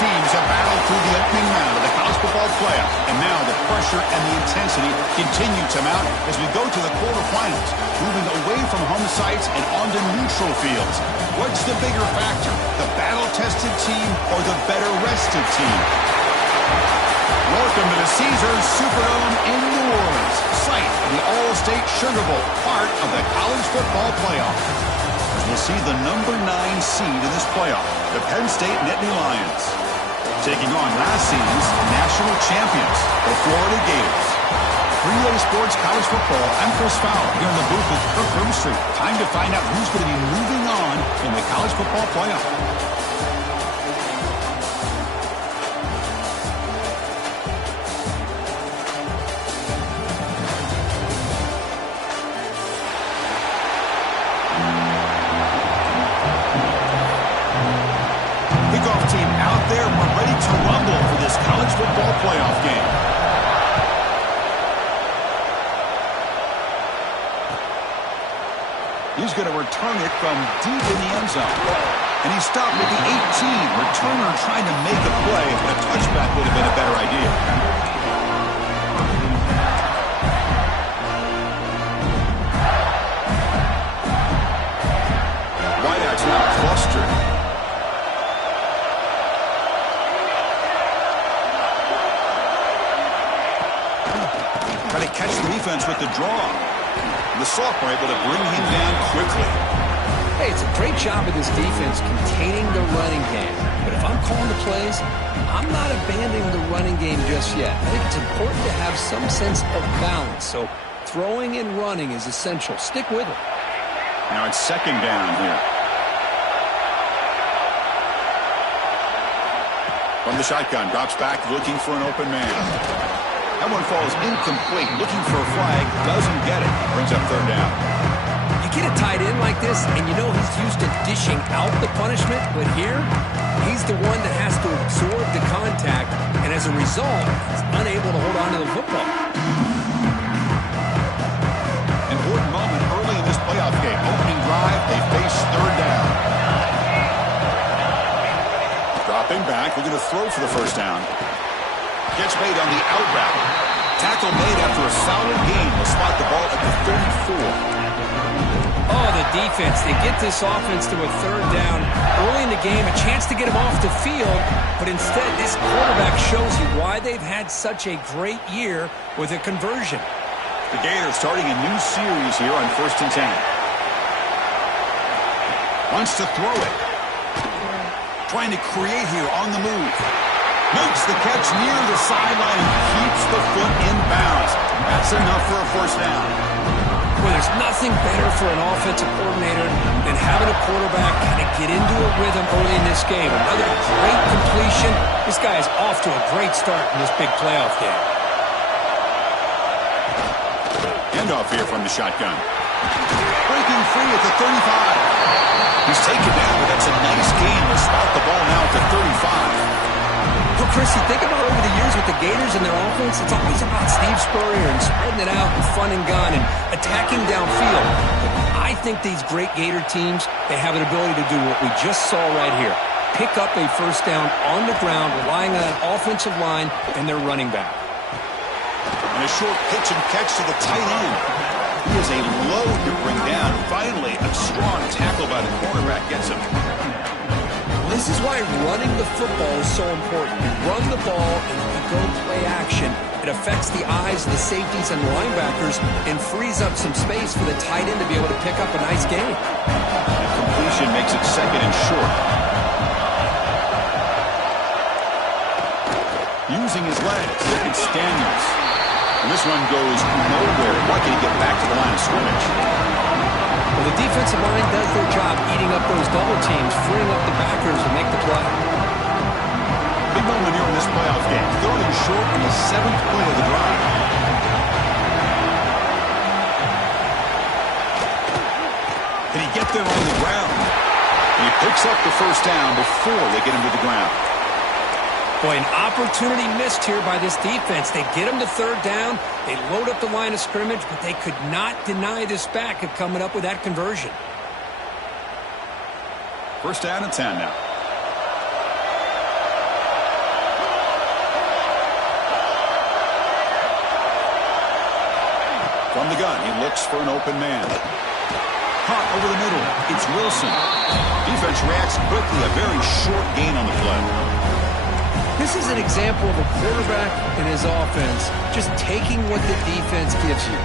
teams have battled through the opening round of the college football playoff, and now the pressure and the intensity continue to mount as we go to the quarterfinals, moving away from home sites and onto neutral fields. What's the bigger factor, the battle-tested team or the better-rested team? Welcome to the Caesars Superdome in New Orleans, site of the All-State Sugar Bowl, part of the college football playoff. We'll see the number 9 seed in this playoff, the Penn State-Nittany Lions, taking on last season's national champions, the Florida Gators. Relay Sports College Football, I'm Chris Fowler, here in the booth with Kirk Broomstreet. Time to find out who's going to be moving on in the college football playoff. Football playoff game. He's going to return it from deep in the end zone. And he stopped at the 18. Returner trying to make a play, but a touchback would have been a better idea. Wideouts now clustered. Trying to catch the defense with the draw. The sophomore able to bring him down quickly. Hey, it's a great job of this defense containing the running game. But if I'm calling the plays, I'm not abandoning the running game just yet. I think it's important to have some sense of balance. So throwing and running is essential. Stick with it. Now it's second down here. From the shotgun, drops back looking for an open man. That one falls incomplete, looking for a flag, doesn't get it, brings up third down. You get a tight end like this, and you know he's used to dishing out the punishment, but here, he's the one that has to absorb the contact, and as a result, he's unable to hold on to the football. Important moment early in this playoff game. Opening drive, they face third down. Dropping back, we're going to throw for the first down. Gets made on the out route. Tackle made after a solid gain. Will spot the ball at the 34. Oh, the defense. They get this offense to a third down early in the game. A chance to get him off the field. But instead, this quarterback shows you why they've had such a great year with a conversion. The Gators starting a new series here on 1st and 10. Wants to throw it. Trying to create here on the move. Makes the catch near the sideline and keeps the foot in bounds. That's enough for a first down. Well, there's nothing better for an offensive coordinator than having a quarterback kind of get into a rhythm early in this game. Another great completion. This guy is off to a great start in this big playoff game. Handoff here from the shotgun. Breaking free at the 35. He's taken down, but that's a nice gain. We'll spot the ball now at the 35. Well, Chris, you think about over the years with the Gators and their offense, it's always about Steve Spurrier and spreading it out and fun and gun and attacking downfield. But I think these great Gator teams, they have an ability to do what we just saw right here. Pick up a first down on the ground, relying on an offensive line and their running back. And a short pitch and catch to the tight end. He is a load to bring down. Finally, a strong tackle by the cornerback gets him. This is why running the football is so important. You run the ball and you go play action. It affects the eyes of the safeties and linebackers and frees up some space for the tight end to be able to pick up a nice gain. The completion makes it second and short. Using his legs, it's Daniels. And this one goes nowhere. Lucky to get back to the line of scrimmage. Well, the defensive line does their job eating up those double teams, freeing up the backers to make the play. Big moment here in this playoff game. Third and short in the 7th play of the drive. Can he get them on the ground? And he picks up the first down before they get him to the ground. Boy, an opportunity missed here by this defense. They get him to third down. They load up the line of scrimmage, but they could not deny this back of coming up with that conversion. First down and 10 now. From the gun, he looks for an open man. Caught over the middle. It's Wilson. Defense reacts quickly. A very short gain on the play. This is an example of a quarterback and his offense just taking what the defense gives you.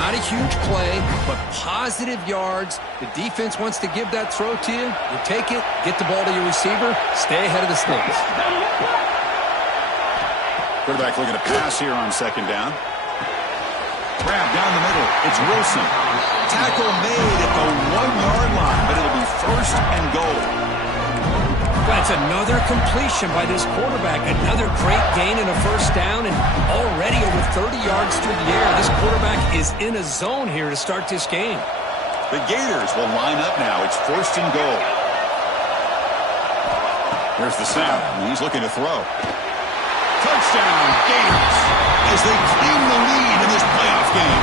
Not a huge play, but positive yards. The defense wants to give that throw to you. You take it, get the ball to your receiver, stay ahead of the sticks. Quarterback looking to pass here on second down. Grab down the middle. It's Wilson. Tackle made at the 1-yard line, but it'll be first and goal. That's another completion by this quarterback. Another great gain in a first down, and already over 30 yards through the air. This quarterback is in a zone here to start this game. The Gators will line up now. It's first and goal. Here's the snap, and he's looking to throw. Touchdown, Gators, as they claim the lead in this playoff game.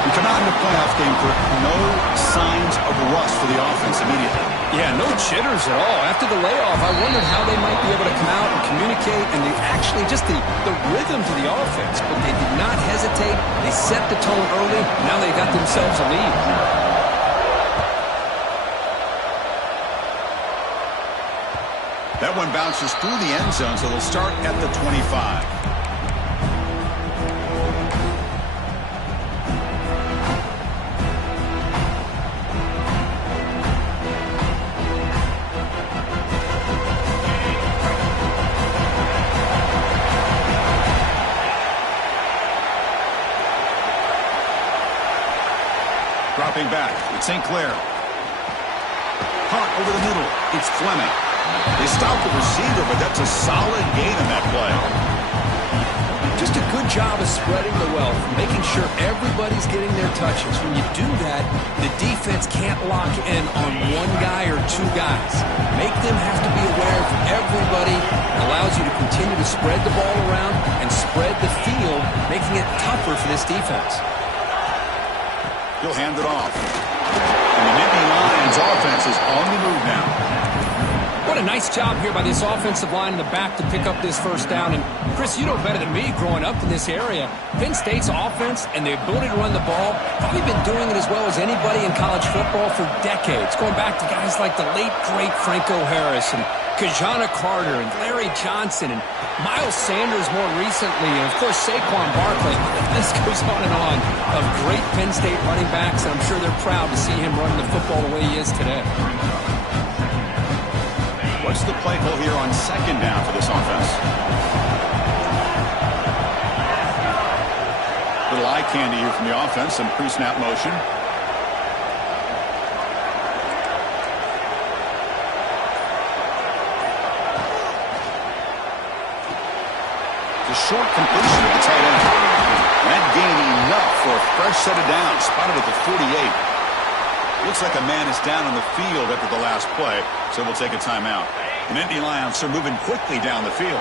We come out in the playoff game for no signs of rust for the offense immediately. Yeah, no jitters at all. After the layoff, I wondered how they might be able to come out and communicate and actually just the rhythm to the offense. But they did not hesitate. They set the tone early. Now they got themselves a lead. That one bounces through the end zone, so they'll start at the 25. Dropping back, it's St. Clair. Caught over the middle, it's Fleming. They stop the receiver, but that's a solid gain in that play. Just a good job of spreading the wealth, making sure everybody's getting their touches. When you do that, the defense can't lock in on one guy or two guys. Make them have to be aware of everybody. It allows you to continue to spread the ball around and spread the field, making it tougher for this defense. He'll hand it off. And the Nittany Lions offense is on the move now. What a nice job here by this offensive line in the back to pick up this first down. And, Chris, you know better than me growing up in this area. Penn State's offense and the ability to run the ball, probably been doing it as well as anybody in college football for decades, going back to guys like the late, great Franco Harris and Kajana Carter and Larry Johnson and Miles Sanders more recently, and, of course, Saquon Barkley. The list goes on and on of great Penn State running backs, and I'm sure they're proud to see him running the football the way he is today. What's the play call here on second down for this offense? Little eye candy here from the offense, some pre-snap motion. The short completion of the tight end. That gain enough for a fresh set of downs, spotted at the 48. Looks like a man is down on the field after the last play, so we'll take a timeout. The Nittany Lions are moving quickly down the field.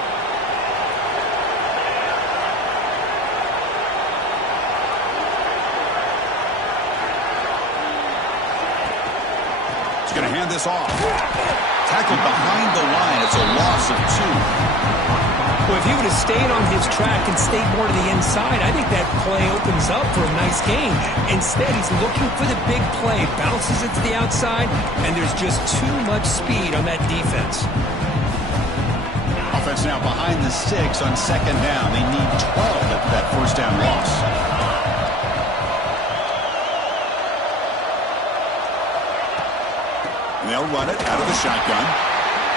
He's going to hand this off. Tackled behind the line. It's a loss of 2. Well, if he would have stayed on his track and stayed more to the inside, I think that play opens up for a nice gain. Instead, he's looking for the big play, bounces it to the outside, and there's just too much speed on that defense. Offense now behind the 6 on second down. They need 12 after that first down loss. And they'll run it out of the shotgun.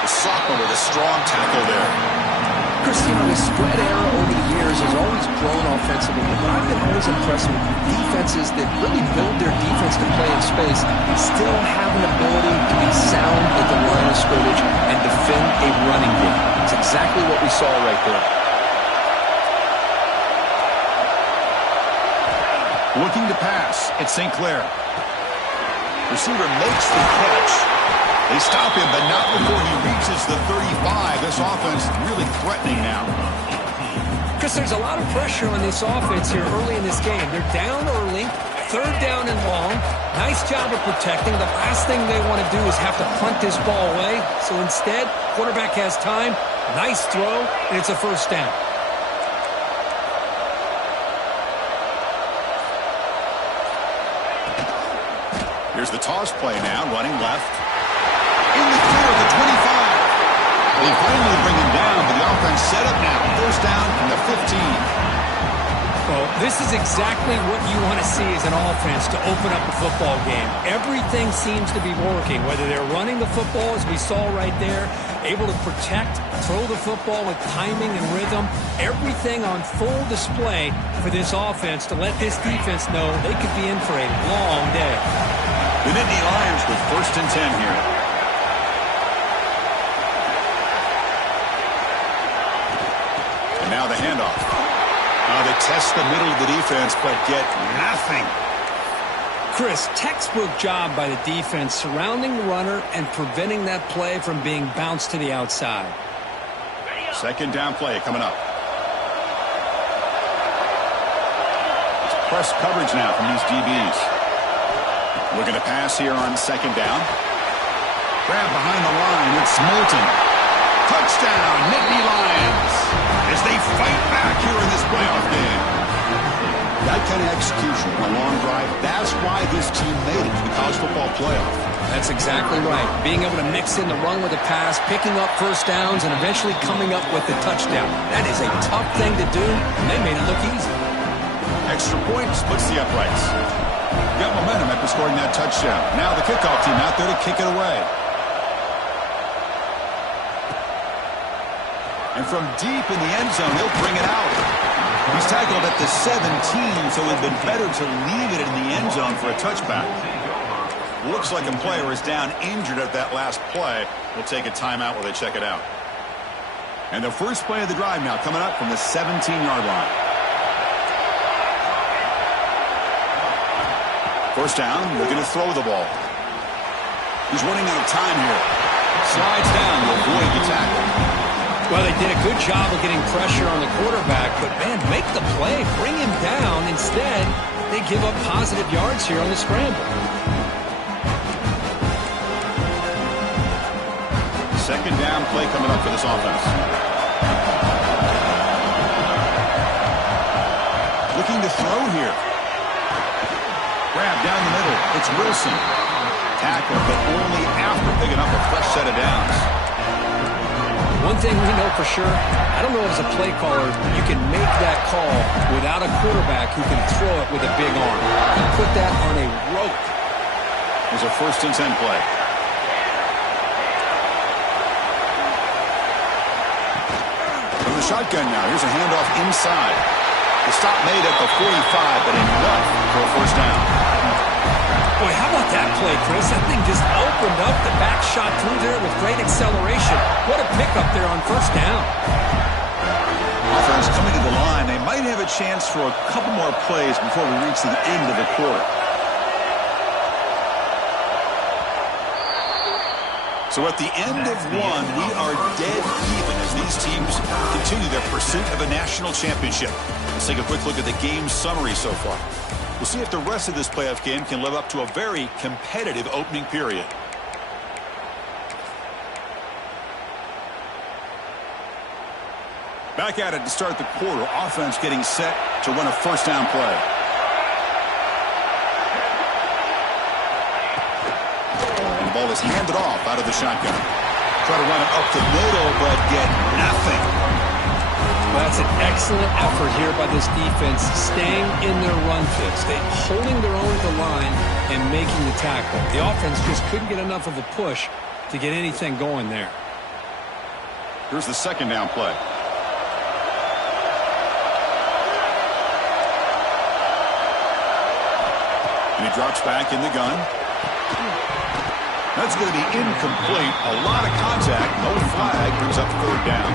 The sophomore with a strong tackle there. Christina, the spread era over the years has always grown offensively, but I've been always impressed with defenses that really build their defense to play in space, still have an ability to be sound at the line of scrimmage and defend a running game. It's exactly what we saw right there. Looking to pass, it's St. Clair. Receiver makes the catch. They stop him, but not before he reaches the 35. This offense really threatening now. Chris, there's a lot of pressure on this offense here early in this game. They're down early, third down and long. Nice job of protecting. The last thing they want to do is have to punt this ball away. So instead, quarterback has time, nice throw, and it's a first down. Here's the toss play now, running left. In the clear at the 25. They finally bring him down, but the offense set up now. First down from the 15. Well, this is exactly what you want to see as an offense to open up a football game. Everything seems to be working, whether they're running the football, as we saw right there, able to protect, throw the football with timing and rhythm, everything on full display for this offense to let this defense know they could be in for a long day. The Nittany Lions with 1st and 10 here. And now the handoff. They test the middle of the defense, but get nothing. Chris, textbook job by the defense surrounding the runner and preventing that play from being bounced to the outside. 2nd down play coming up. It's press coverage now from these DBs. Looking to pass here on 2nd down. Grab behind the line. It's Moulton. Touchdown, Nittany Lions, as they fight back here in this playoff game. That kind of execution on a long drive, that's why this team made it to the college football playoff. That's exactly right. Being able to mix in the run with the pass, picking up first downs, and eventually coming up with the touchdown. That is a tough thing to do, and they made it look easy. Extra point splits the uprights. Got momentum after scoring that touchdown. Now the kickoff team out there to kick it away. And from deep in the end zone, he'll bring it out. He's tackled at the 17, so it would have been better to leave it in the end zone for a touchback. Looks like a player is down injured at that last play. We'll take a timeout while they check it out. And the first play of the drive now coming up from the 17-yard line. First down, looking to throw the ball. He's running out of time here. Slides down to avoid the tackle. Well, they did a good job of getting pressure on the quarterback, but, man, make the play, bring him down. Instead, they give up positive yards here on the scramble. 2nd down play coming up for this offense. Looking to throw here. Grab down the middle. It's Wilson. Tackle, but only after picking up a fresh set of downs. One thing we know for sure, I don't know as a play caller, you can make that call without a quarterback who can throw it with a big arm. He put that on a rope. There's a 1st and 10 play. From the shotgun now, here's a handoff inside. The stop made at the 45, but enough for a first down. Boy, how about that play, Chris? That thing just opened up. The back shot through there with great acceleration. What a pickup there on first down. Offense coming to the line. They might have a chance for a couple more plays before we reach the end of the quarter. So at the end of one, we are dead even as these teams continue their pursuit of a national championship. Let's take a quick look at the game summary so far. We'll see if the rest of this playoff game can live up to a very competitive opening period. Back at it to start the quarter. Offense getting set to run a first down play. And the ball is handed off out of the shotgun. Try to run it up the middle, but get nothing. Well, that's an excellent effort here by this defense, staying in their run fits. They holding their own at the line and making the tackle. The offense just couldn't get enough of a push to get anything going there. Here's the 2nd down play. And he drops back in the gun. That's going to be incomplete. A lot of contact. No flag. Brings up 3rd down.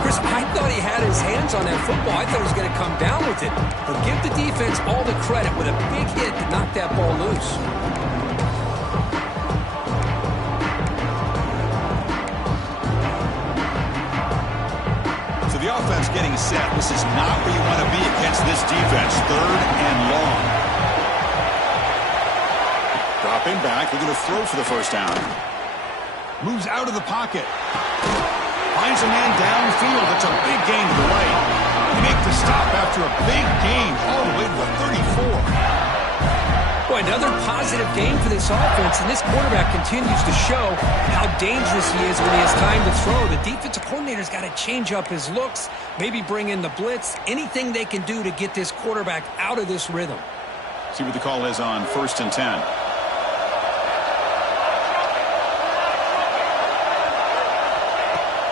Chris, I thought he had his hands on that football. I thought he was going to come down with it. But give the defense all the credit with a big hit to knock that ball loose. So the offense getting set. This is not where you want to be against this defense. 3rd and long. Dropping back. Looking to throw for the first down. Moves out of the pocket. Finds a man downfield. It's a big gain to the right. They make the stop after a big gain all the way to the 34. Boy, another positive game for this offense, and this quarterback continues to show how dangerous he is when he has time to throw. The defensive coordinator's got to change up his looks, maybe bring in the blitz, anything they can do to get this quarterback out of this rhythm. See what the call is on 1st and 10.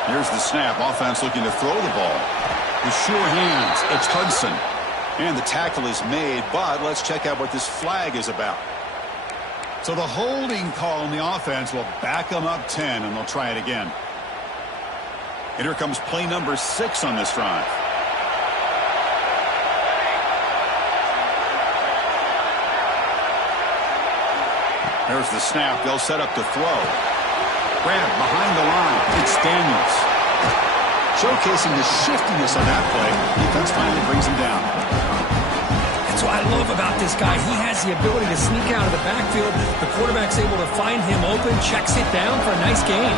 Here's the snap. Offense looking to throw the ball. With sure hands, it's Hudson. And the tackle is made, but let's check out what this flag is about. So the holding call on the offense will back them up 10, and they'll try it again. And here comes play number 6 on this drive. There's the snap. They'll set up to throw. Grab behind the line. It's Daniels. Showcasing the shiftiness on that play. Defense finally brings him down. That's what I love about this guy. He has the ability to sneak out of the backfield. The quarterback's able to find him open, checks it down for a nice gain.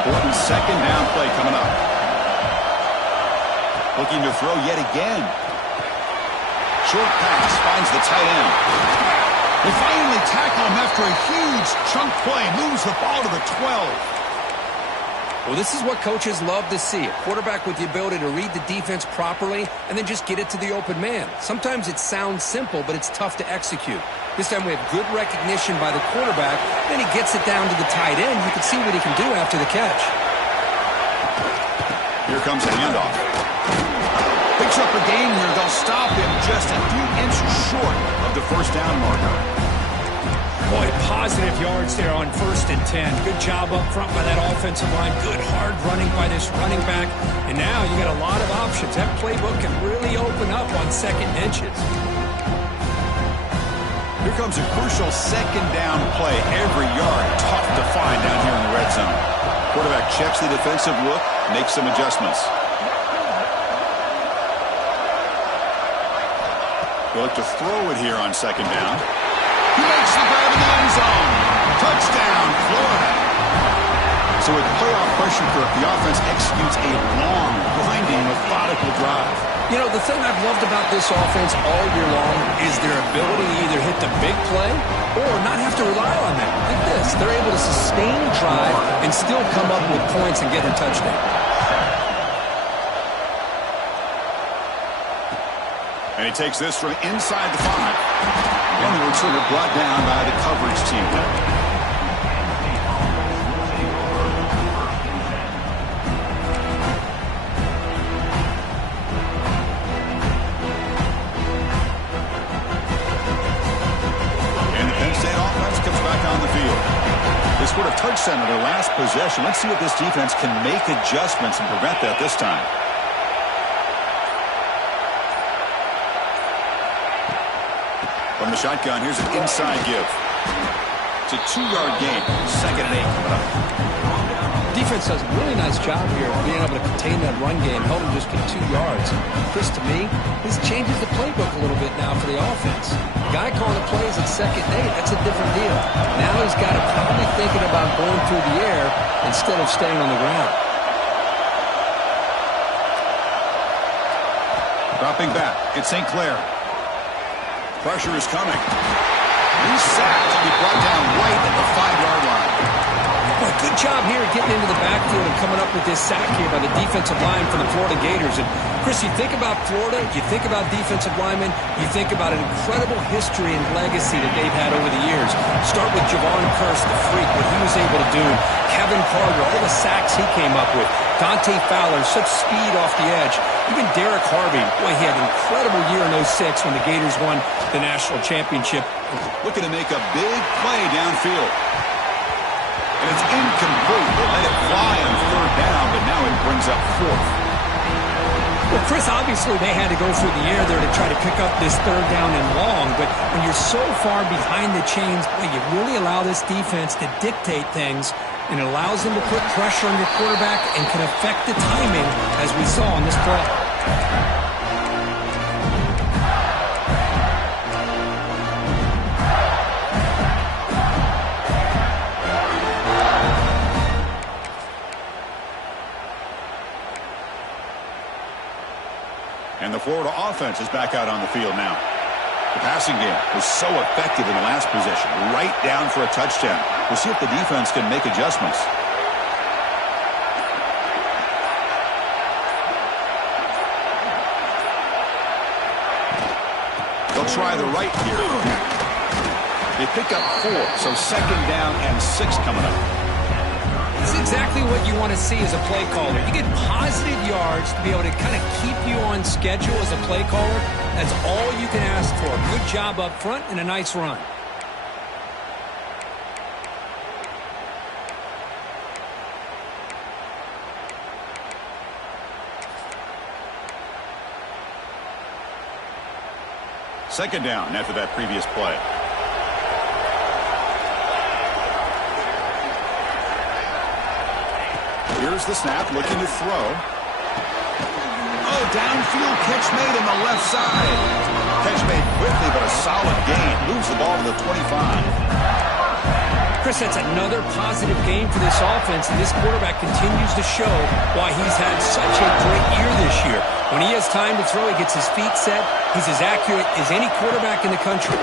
Important second down play coming up. Looking to throw yet again. Short pass finds the tight end. They finally tackle him after a huge chunk play. Moves the ball to the 12. Well, this is what coaches love to see. A quarterback with the ability to read the defense properly and then just get it to the open man. Sometimes it sounds simple, but it's tough to execute. This time we have good recognition by the quarterback. Then he gets it down to the tight end. You can see what he can do after the catch. Here comes a handoff. Picks up a gain here. They'll stop him just a few inches short of the first down marker. Boy, positive yards there on 1st and 10. Good job up front by that offensive line. Good hard running by this running back. And now you got a lot of options. That playbook can really open up on second inches. Here comes a crucial second down play. Every yard tough to find down here in the red zone. Quarterback checks the defensive look, makes some adjustments. They'll look to throw it here on second down. He makes the grab in the end zone. Touchdown, Florida. So with playoff pressure grip, the offense executes a long, grinding, methodical drive. You know, the thing I've loved about this offense all year long is their ability to either hit the big play or not have to rely on them. Like this, they're able to sustain a drive and still come up with points and get a touchdown. And he takes this from inside the 5. And the returner brought down by the coverage team. And the Penn State offense comes back on the field. This would have touched them in their last possession. Let's see if this defense can make adjustments and prevent that this time. From the shotgun, here's an inside give. It's a 2-yard gain. 2nd and 8 coming up. Defense does a really nice job here of being able to contain that run game, help him just get 2 yards. Chris, to me, this changes the playbook a little bit now for the offense. The guy calling the plays at 2nd and 8, that's a different deal. Now he's got to probably thinking about going through the air instead of staying on the ground. Dropping back, it's St. Clair. Pressure is coming. He's sacked to be brought down right at the 5-yard line. Well, good job here getting into the backfield and coming up with this sack here by the defensive line for the Florida Gators. And, Chris, you think about Florida, you think about defensive linemen, you think about an incredible history and legacy that they've had over the years. Start with Javon Kearse, the freak, what he was able to do. Kevin Carter, all the sacks he came up with. Dante Fowler, such speed off the edge. Even Derek Harvey, boy, he had an incredible year in 06 when the Gators won the national championship. Looking to make a big play downfield. And it's incomplete. They let it fly on 3rd down, but now it brings up 4th. Well, Chris, obviously they had to go through the air there to try to pick up this 3rd down and long, but when you're so far behind the chains, boy, you really allow this defense to dictate things, and it allows them to put pressure on your quarterback and can affect the timing, as we saw on this play. And the Florida offense is back out on the field now. The passing game was so effective in the last possession, right down for a touchdown. We'll see if the defense can make adjustments. They'll try the right here. They pick up 4, so 2nd down and 6 coming up. This is exactly what you want to see as a play caller. You get positive yards to be able to kind of keep you on schedule as a play caller. That's all you can ask for. Good job up front and a nice run. Second down after that previous play. Here's the snap, looking to throw. Oh, downfield catch made on the left side. Catch made quickly, but a solid gain. Moves the ball to the 25. Chris, that's another positive game for this offense, and this quarterback continues to show why he's had such a great year this year. When he has time to throw, he gets his feet set. He's as accurate as any quarterback in the country.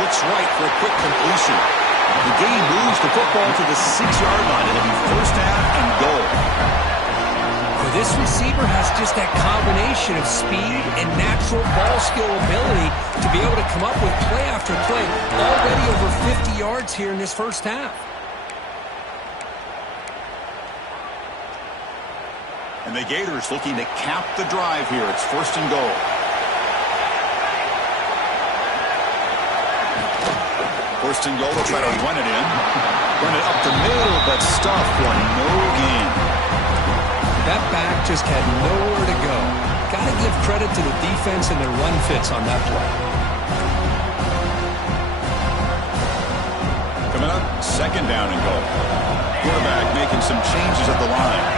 Looks right for a quick completion. The game moves the football to the 6-yard line. It'll be first down and goal. Well, this receiver has just that combination of speed and natural ball skill ability to be able to come up with play after play. Already over 50 yards here in this first half. And the Gators looking to cap the drive here. It's first and goal. First and goal, they'll try to run it in. Run it up the middle, but stuffed for no gain. That back just had nowhere to go. Got to give credit to the defense and their run fits on that play. Coming up, second down and goal. Quarterback making some changes at the line.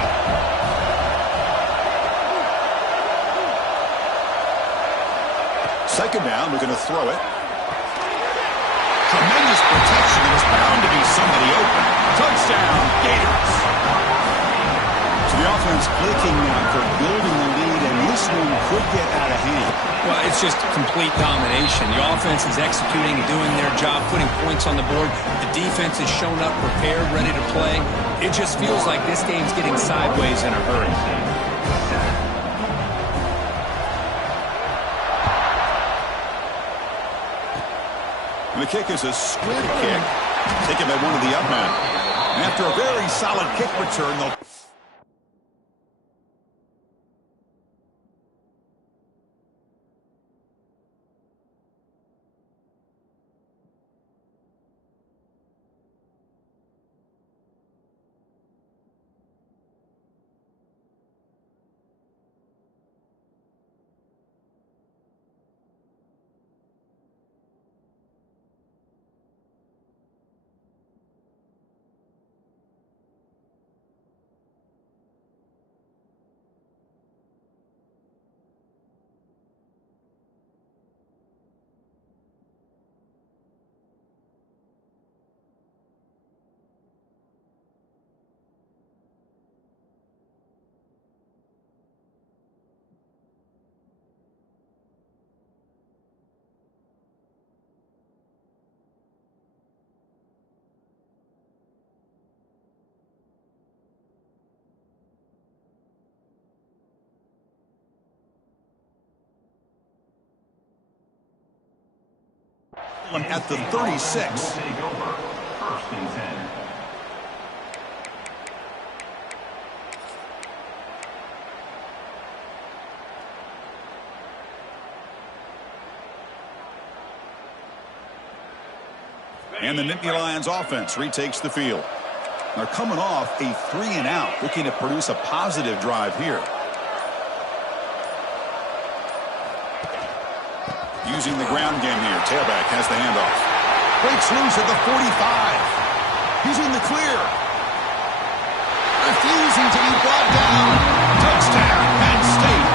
Second down, we're going to throw it. Tremendous protection, and there's bound to be somebody open. Touchdown, Gators. So the offense clicking now for building the lead, and this one could get out of hand. Well, it's just complete domination. The offense is executing and doing their job, putting points on the board. The defense is shown up, prepared, ready to play. It just feels like this game's getting sideways in a hurry. The kick is a squib kick, taken by one of the up men. And after a very solid kick return, they'll... at the 36. And the Nittany Lions offense retakes the field. They're coming off a 3-and-out, looking to produce a positive drive here. Using the ground game here. Tailback has the handoff. Breaks loose at the 45. He's in the clear. Refusing to be brought down. Touchdown, Penn State.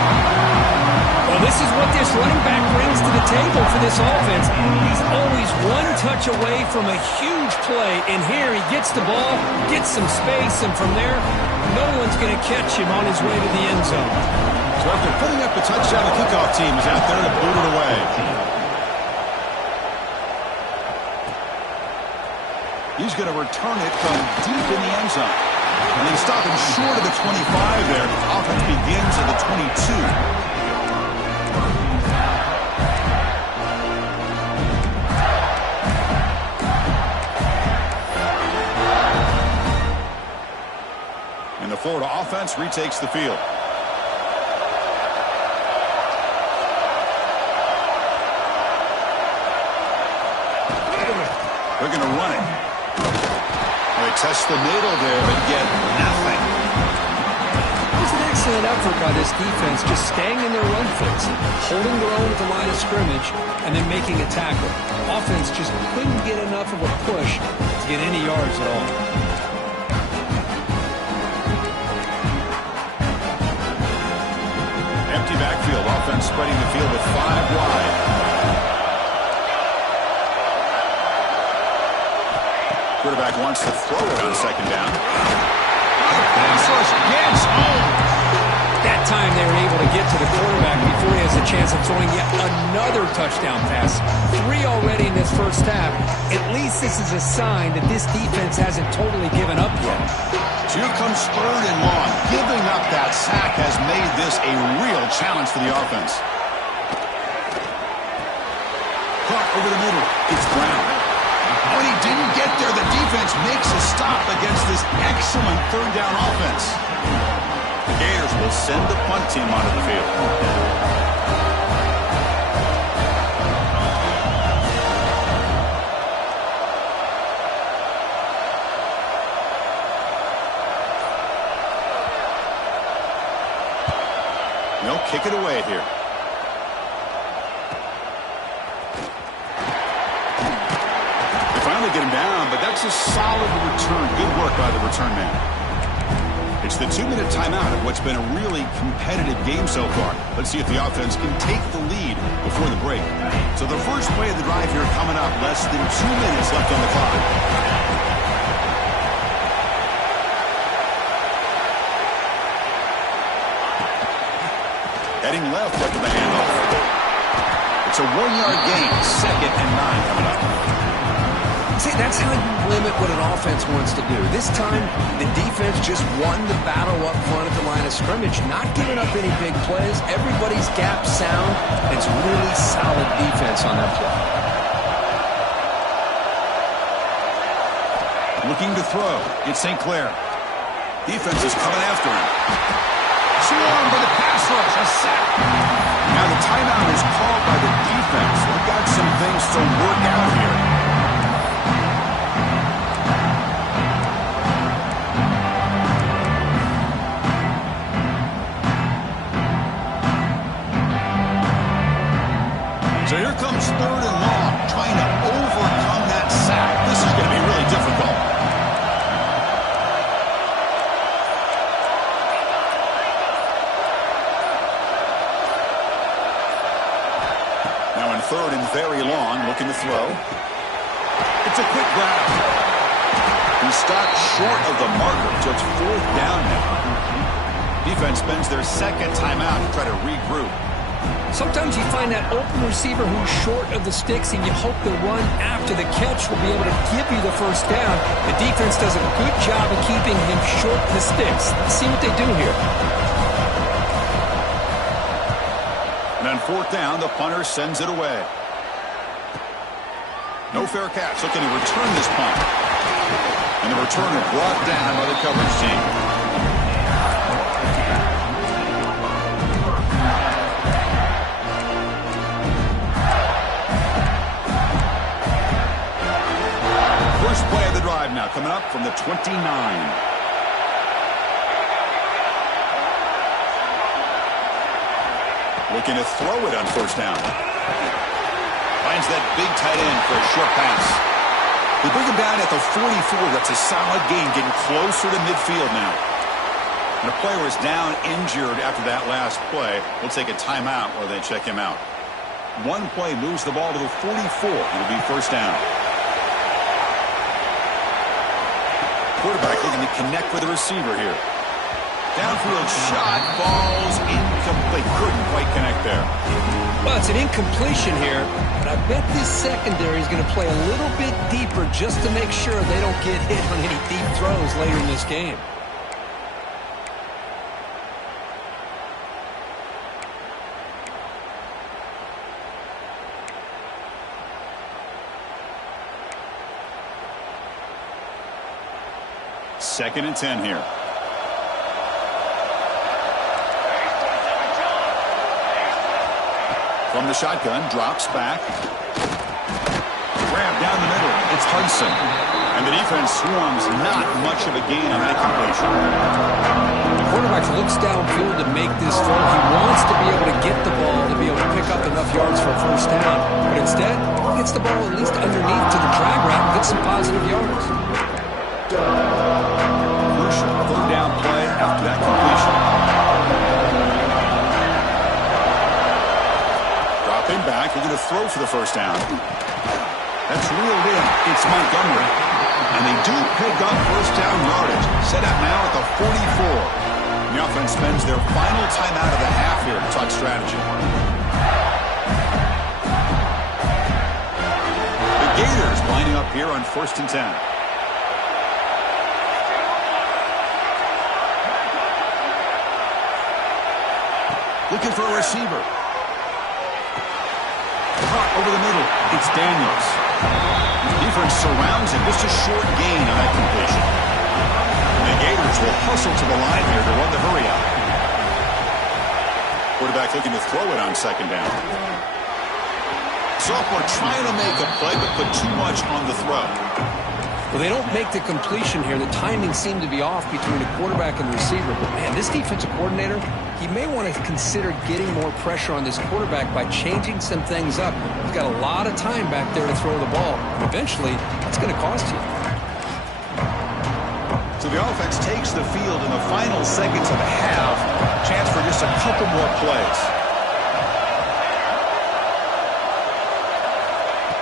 Well, this is what this running back brings to the table for this offense. He's always one touch away from a huge play. And here he gets the ball, gets some space, and from there, no one's going to catch him on his way to the end zone. So after putting up the touchdown, the kickoff team is out there to boot it away. He's going to return it from deep in the end zone. And he's stopping short of the 25 there. Offense begins at the 22. And the Florida offense retakes the field. They're going to run it. They test the middle there, but get nothing. It was an excellent effort by this defense, just staying in their run fits, holding their own at the line of scrimmage, and then making a tackle. Offense just couldn't get enough of a push to get any yards at all. Empty backfield. Offense spreading the field with 5 wide. Quarterback wants to throw it on second down. Pass rush gets home. That time they were able to get to the quarterback before he has a chance of throwing yet another touchdown pass. 3 already in this first half. At least this is a sign that this defense hasn't totally given up yet. Here comes 3rd and long. Giving up that sack has made this a real challenge for the offense. Caught over the middle. It's Brown. When he didn't get there, the defense makes a stop against this excellent 3rd down offense. The Gators will send the punt team onto the field. They'll kick it away here. They finally get him down, but that's a solid return. Good work by the return man. It's the 2-minute timeout of what's been a really competitive game so far. Let's see if the offense can take the lead before the break. So the first play of the drive here coming up. Less than 2 minutes left on the clock. Heading left after the handoff. It's a 1-yard gain. 2nd and 9 coming up. See, that's how you limit what an offense wants to do. This time, the defense just won the battle up front at the line of scrimmage, not giving up any big plays. Everybody's gap sound. It's really solid defense on that play. Looking to throw. It's St. Clair. Defense is coming after him. Swarmed by the pass rush. A sack. Now the timeout is called by the defense. They've got some things to work out here. So here comes 3rd and long, trying to overcome that sack. This is going to be really difficult. Now in 3rd and very long, looking to throw. It's a quick grab. He stopped short of the marker, so it's 4th down now. Defense spends their 2nd timeout to try to regroup. Sometimes you find that open receiver who's short of the sticks, and you hope the run after the catch will be able to give you the first down. The defense does a good job of keeping him short of the sticks. Let's see what they do here. And on 4th down, the punter sends it away. No fair catch. Looking to return this punt. And the returner brought down by the coverage team. First play of the drive now coming up from the 29. Looking to throw it on 1st down. Finds that big tight end for a short pass. They bring him down at the 44. That's a solid gain, getting closer to midfield now. And the player is down injured after that last play. We'll take a timeout while they check him out. One play moves the ball to the 44. It'll be 1st down. Quarterback looking to connect with the receiver here. Downfield shot falls incomplete. Couldn't quite connect there. Well, it's an incompletion here, but I bet this secondary is going to play a little bit deeper just to make sure they don't get hit on any deep throws later in this game. Second and 10 here. From the shotgun, drops back. Grab down the middle. It's Hudson. And the defense swarms. Not much of a gain on that completion. The quarterback looks downfield to make this throw. He wants to be able to get the ball to be able to pick up enough yards for a first down. But instead, he gets the ball at least underneath to the drag route and gets some positive yards. Crucial third down play after that completion. Dropping back, they're going to throw for the first down. That's reeled in. It's Montgomery. And they do pick up first down yardage. Set up now at the 44. The offense spends their final timeout of the half here to talk strategy. The Gators lining up here on 1st and 10. Looking for a receiver. Caught over the middle. It's Daniels. The defense surrounds him. Just a short gain on that completion. And the Gators will hustle to the line here to run the hurry out. Quarterback looking to throw it on second down. Sophomore trying to make a play, but put too much on the throw. Well, they don't make the completion here. The timing seemed to be off between the quarterback and the receiver. But, man, this defensive coordinator, he may want to consider getting more pressure on this quarterback by changing some things up. He's got a lot of time back there to throw the ball. Eventually, that's going to cost you. So the offense takes the field in the final seconds of the half. Chance for just a couple more plays.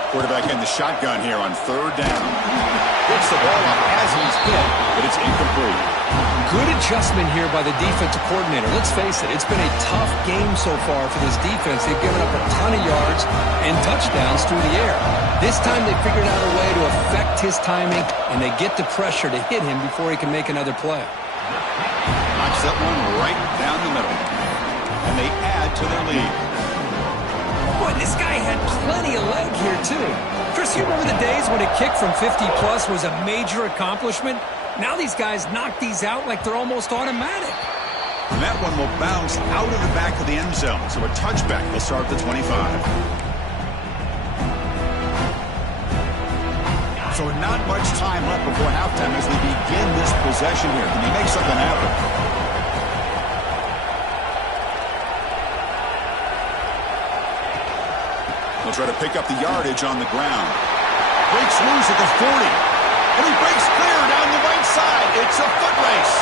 Quarterback in the shotgun here on third down. Gets the ball up as he's hit, but it's incomplete. Good adjustment here by the defensive coordinator. Let's face it, it's been a tough game so far for this defense. They've given up a ton of yards and touchdowns through the air. This time they figured out a way to affect his timing, and they get the pressure to hit him before he can make another play. Knocks that one right down the middle. And they add to their lead. Boy, this guy had plenty of leg here, too. Chris, you remember the days when a kick from 50-plus was a major accomplishment? Now these guys knock these out like they're almost automatic. And that one will bounce out of the back of the end zone. So a touchback will start the 25. So not much time left before halftime as they begin this possession here. Can they make something happen? They'll try to pick up the yardage on the ground. Breaks loose at the 40. And he breaks clear down the right side. It's a foot race.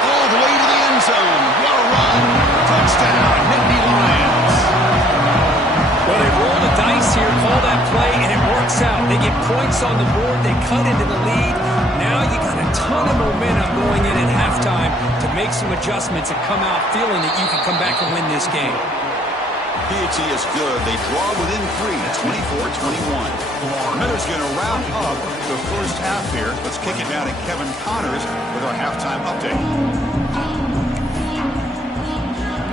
All the way to the end zone. What a run. Touchdown, Nittany Lions. Well, they roll the dice here, call that play, and it works out. They get points on the board. They cut into the lead. Now you got a ton of momentum going in at halftime to make some adjustments and come out feeling that you can come back and win this game. PAT is good. They draw within 3, 24-21. Miller's going to wrap up the first half here. Let's kick it down to Kevin Connors with our halftime update.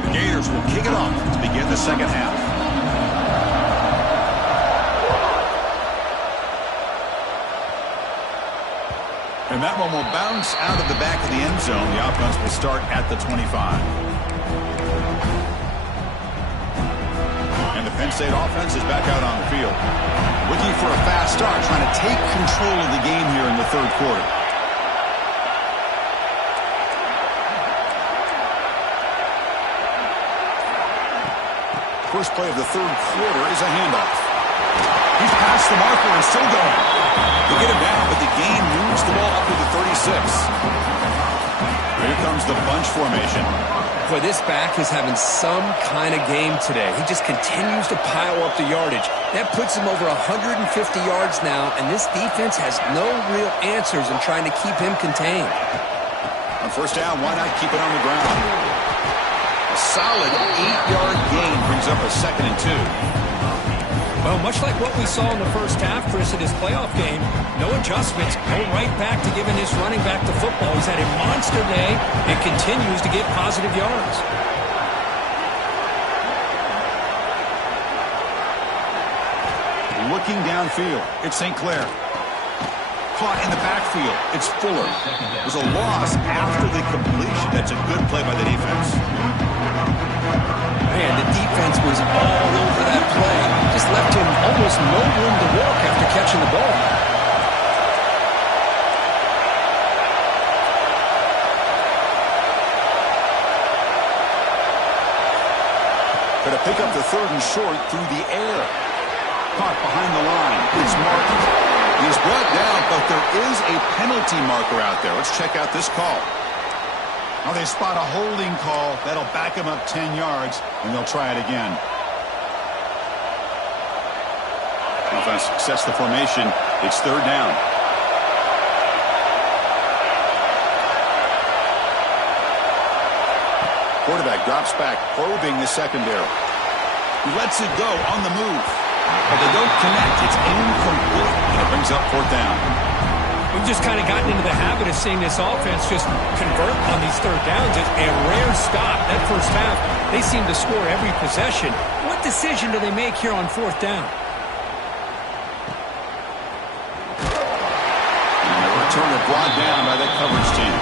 The Gators will kick it off to begin the second half. And that one will bounce out of the back of the end zone. The offense will start at the 25. And the Penn State offense is back out on the field. Looking for a fast start, trying to take control of the game here in the third quarter. First play of the third quarter is a handoff. He's past the marker and still going. They get him down, but the gain moves the ball up to the 36. Here comes the bunch formation. Boy, this back is having some kind of game today. He just continues to pile up the yardage. That puts him over 150 yards now, and this defense has no real answers in trying to keep him contained. On first down, why not keep it on the ground? A solid 8-yard gain brings up a 2nd and 2. Well, much like what we saw in the first half, Chris, in his playoff game, no adjustments, go right back to giving his running back the football. He's had a monster day and continues to get positive yards. Looking downfield, it's St. Clair. Caught in the backfield, it's Fuller. There's a loss after the completion. That's a good play by the defense. Man, the defense was all over that play. Just left him almost no room to walk after catching the ball. Going to pick up the 3rd and short through the air. Caught behind the line. It's marked. He's brought down, but there is a penalty marker out there. Let's check out this call. Now they spot a holding call. That'll back him up 10 yards, and they'll try it again. Offense sets the formation. It's 3rd down. Quarterback drops back, probing the secondary. He lets it go on the move. But they don't connect. It's incomplete. And it brings up 4th down. We've just kind of gotten into the habit of seeing this offense just convert on these 3rd downs. It's a rare stop. That first half, they seem to score every possession. What decision do they make here on 4th down? And the returner brought down by the coverage team.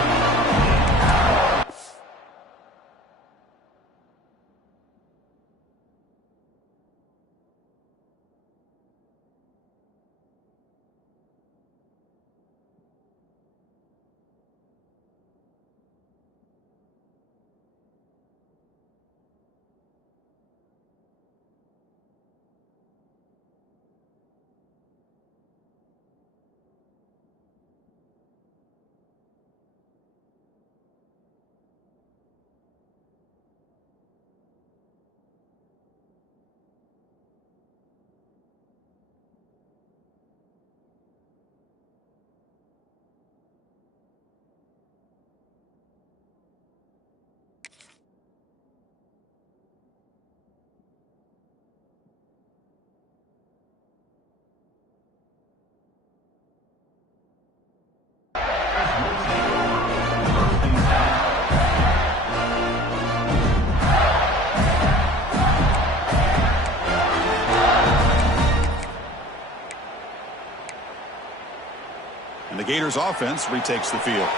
The Gators offense retakes the field.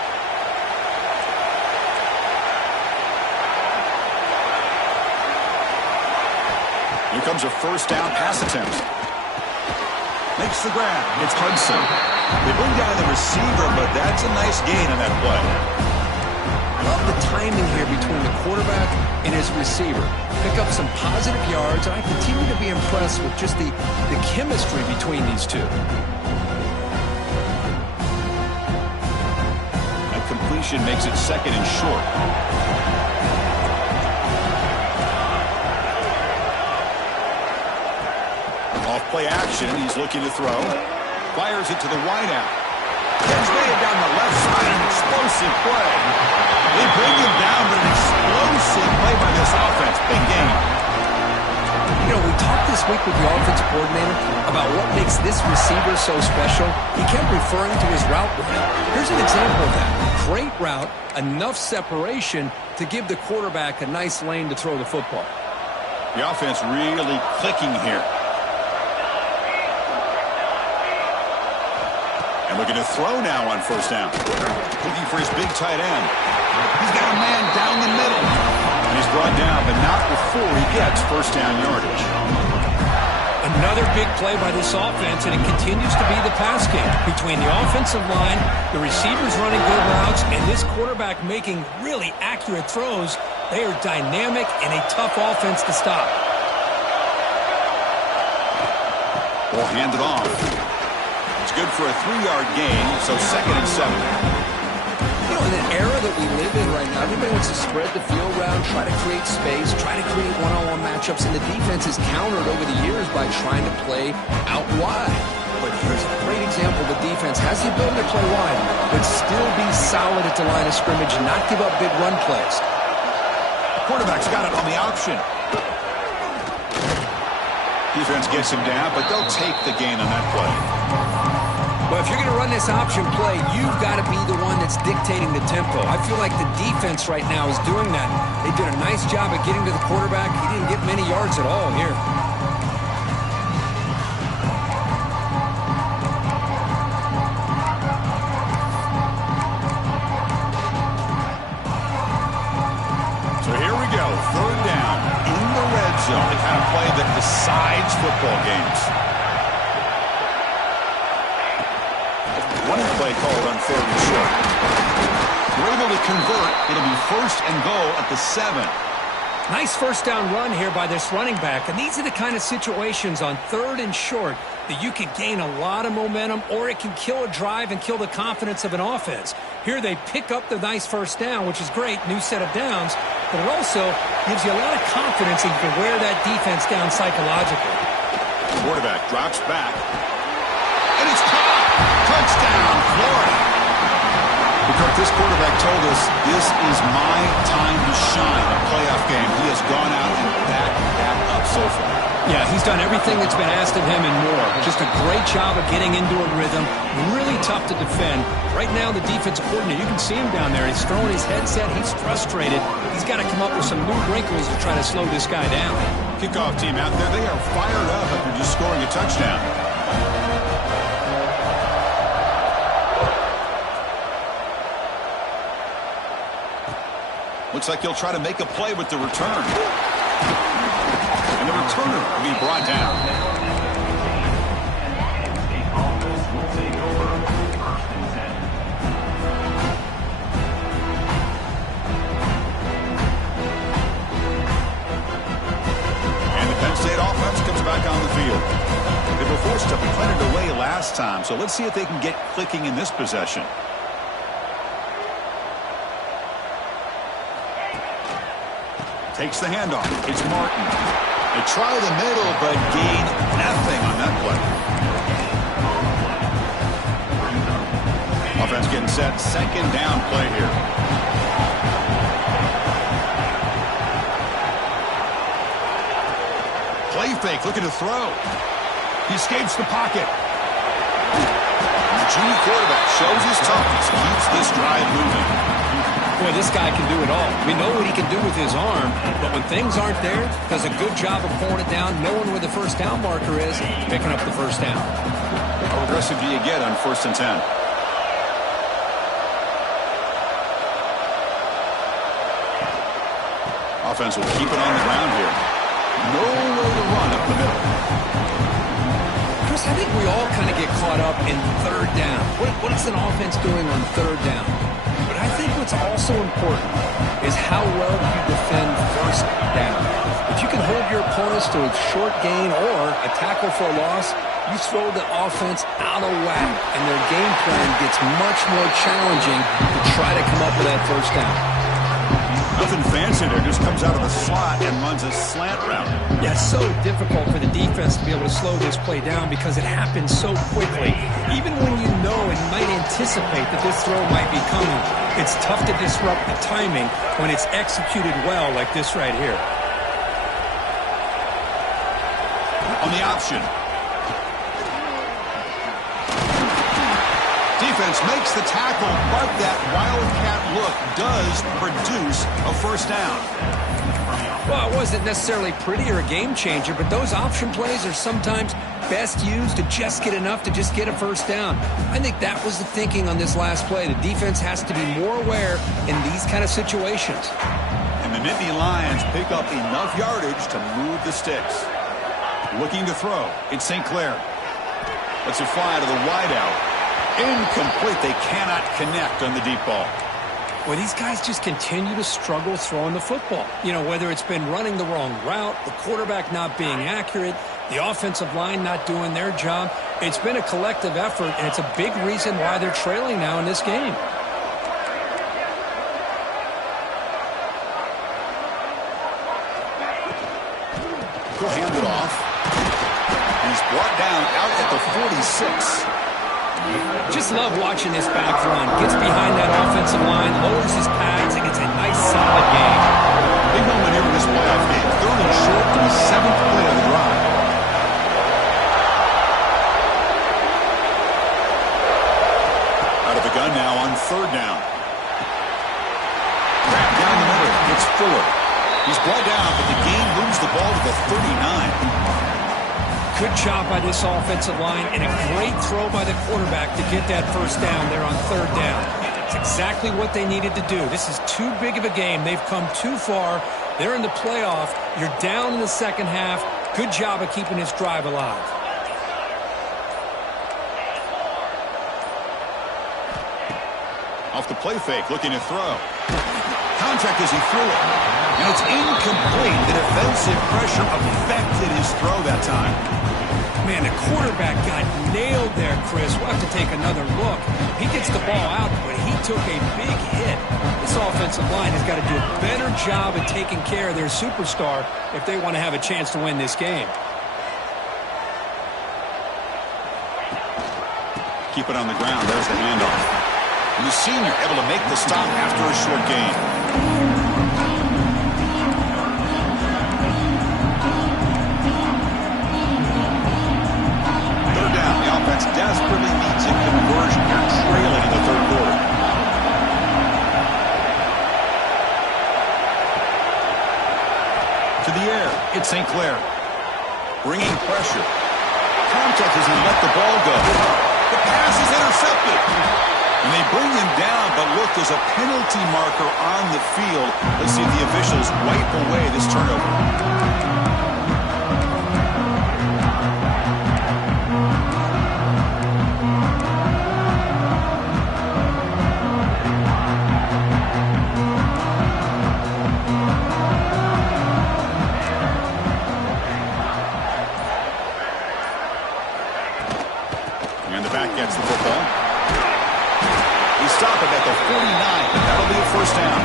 Here comes a first down pass attempt. Makes the grab. It's Hudson. They bring down the receiver, but that's a nice gain on that play. Love the timing here between the quarterback and his receiver. Pick up some positive yards, and I continue to be impressed with just the chemistry between these two. Completion makes it 2nd and short. Off play action. He's looking to throw. Fires it to the wideout. Catch made down the left side. An explosive play. They bring him down, but an explosive play by this offense. Big game. You know, we talked this week with the offensive coordinator about what makes this receiver so special. He kept referring to his route running. Here's an example of that. Great route, enough separation to give the quarterback a nice lane to throw the football. The offense really clicking here. And looking to throw now on first down. Looking for his big tight end. He's got a man down the middle. And he's brought down, but not before he gets first down yardage. Another big play by this offense, and it continues to be the pass game. Between the offensive line, the receivers running good routes, and this quarterback making really accurate throws, they are dynamic and a tough offense to stop. Ball handed off. It's good for a 3-yard gain, so 2nd and 7. You know, in an era that we live in right now, everybody wants to spread the field around, try to create space, try to create one-on-one matchups, and the defense is countered over the years by trying to play out wide. but here's a great example. The defense has the ability to play wide, but still be solid at the line of scrimmage and not give up big run plays. Quarterback's got it on the option. Defense gets him down, but they'll take the gain on that play. Well, if you're going to run this option play, you've got to be the one that's dictating the tempo. I feel like the defense right now is doing that. They did a nice job of getting to the quarterback. He didn't get many yards at all here. So here we go, third down in the red zone, the kind of play that decides football games. Running play called on third and short. We're able to convert. It'll be first and goal at the 7. Nice first down run here by this running back, and these are the kind of situations on third and short that you can gain a lot of momentum, or it can kill a drive and kill the confidence of an offense. Here they pick up the nice first down, which is great, new set of downs, but it also gives you a lot of confidence that you can wear that defense down psychologically. Quarterback drops back, and it's caught. Touchdown, Florida. Because this quarterback told us this is my time to shine. A playoff game. He has gone out and backed that up so far. Yeah, he's done everything that's been asked of him and more. Just a great job of getting into a rhythm. Really tough to defend. Right now, the defensive coordinator, you can see him down there. He's throwing his headset. He's frustrated. He's got to come up with some new wrinkles to try to slow this guy down. Kickoff team out there. They are fired up after just scoring a touchdown. Looks like he'll try to make a play with the return. And the returner will be brought down. And the Penn State offense comes back on the field. They were forced to punt it away last time, so let's see if they can get clicking in this possession. Takes the handoff. It's Martin. They try the middle, but gain nothing on that play. Offense getting set. Second down play here. Play fake, looking to throw. He escapes the pocket. The junior quarterback shows his toughness, keeps this drive moving. Boy, this guy can do it all. We know what he can do with his arm, but when things aren't there, does a good job of pulling it down, knowing where the first down marker is, picking up the first down. How aggressive do you get on 1st and 10? Offense will keep it on the ground here. No way to run up the middle. Chris, I think we all kind of get caught up in third down. What is an offense doing on third down? But I think what's also important is how well you defend first down. If you can hold your opponents to a short gain or a tackle for a loss, you throw the offense out of whack, and their game plan gets much more challenging to try to come up with that first down. Nothing fancy there, just comes out of the slot and runs a slant route. Yeah, it's so difficult for the defense to be able to slow this play down because it happens so quickly. Even when you know and might anticipate that this throw might be coming, it's tough to disrupt the timing when it's executed well like this right here. On the option. Defense makes the tackle, but that wildcat look does produce a first down. Well, it wasn't necessarily pretty or a game changer, but those option plays are sometimes best used to just get enough to just get a first down. I think that was the thinking on this last play. The defense has to be more aware in these kind of situations. And the Nittany Lions pick up enough yardage to move the sticks. Looking to throw. It's St. Clair. Lets it fly to the wideout. Incomplete. They cannot connect on the deep ball. Well, these guys just continue to struggle throwing the football. You know, whether it's been running the wrong route, the quarterback not being accurate, the offensive line not doing their job. It's been a collective effort, and it's a big reason why they're trailing now in this game. He'll hand it off. He's brought down out at the 46. Just love watching this back run. Gets behind that offensive line, lowers his pads, and gets a nice solid gain. Big moment here in this playoff game. 3rd and short to the 7th play of the drive. Out of the gun now on 3rd down. Wrapped down the middle. It's Fuller. He's brought down, but the gain moves the ball to the 39. Good job by this offensive line, and a great throw by the quarterback to get that first down there on 3rd down. It's exactly what they needed to do. This is too big of a game. They've come too far. They're in the playoff. You're down in the second half. Good job of keeping this drive alive. Off the play fake, looking to throw. Contact as he threw it. And it's incomplete. The defensive pressure affected his throw that time. Man, the quarterback got nailed there, Chris. We'll have to take another look. He gets the ball out, but he took a big hit. This offensive line has got to do a better job at taking care of their superstar if they want to have a chance to win this game. Keep it on the ground. There's the handoff. And the senior able to make the stop after a short gain. Desperately needs a conversion here, trailing in the 3rd quarter. To the air, it's St. Clair. Bringing pressure. Contact as he let the ball go. The pass is intercepted. And they bring him down, but look, there's a penalty marker on the field. Let's see if the officials wipe away this turnover. Gets the football. We stop it at the 49, but that'll be a first down.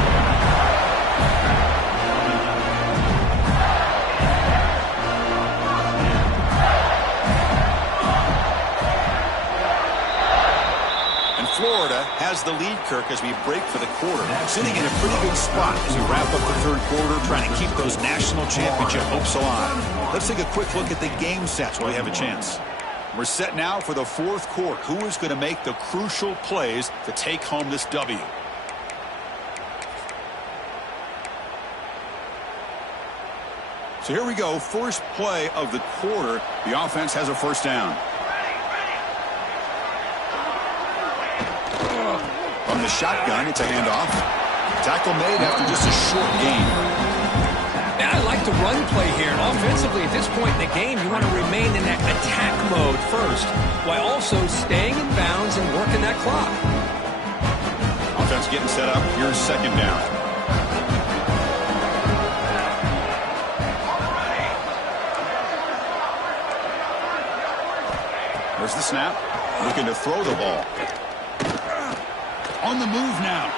And Florida has the lead, Kirk, as we break for the quarter. Sitting in a pretty good spot as we wrap up the 3rd quarter, trying to keep those national championship hopes alive. Let's take a quick look at the game stats while we have a chance. We're set now for the 4th quarter. Who is going to make the crucial plays to take home this W? So here we go. First play of the quarter. The offense has a first down. From the shotgun, it's a handoff. Tackle made after just a short gain. I like the run play here. And offensively, at this point in the game, you want to remain in that attack mode first, while also staying in bounds and working that clock. Offense getting set up. Here's 2nd down. There's the snap. Looking to throw the ball. On the move now.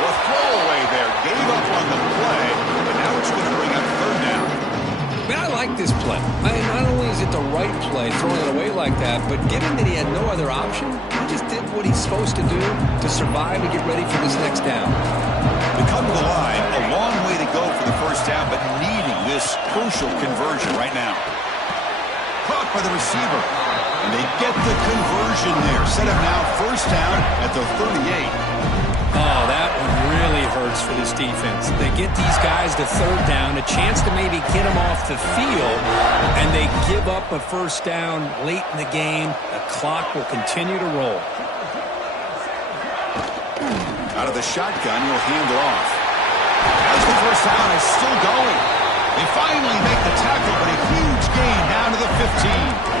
A throwaway there. Gave up on the play, but now it's going to bring up 3rd down. Man, I like this play. Not only is it the right play, throwing it away like that, but given that he had no other option, he just did what he's supposed to do to survive and get ready for this next down. To come to the line, a long way to go for the first down, but needing this crucial conversion right now. Caught by the receiver. And they get the conversion there. Set up now, first down at the 38. Oh, that one really hurts for this defense. They get these guys to 3rd down, a chance to maybe get them off the field, and they give up a first down late in the game. The clock will continue to roll. Out of the shotgun, he'll hand it off. As the first down is still going. They finally make the tackle, but a huge gain down to the 15.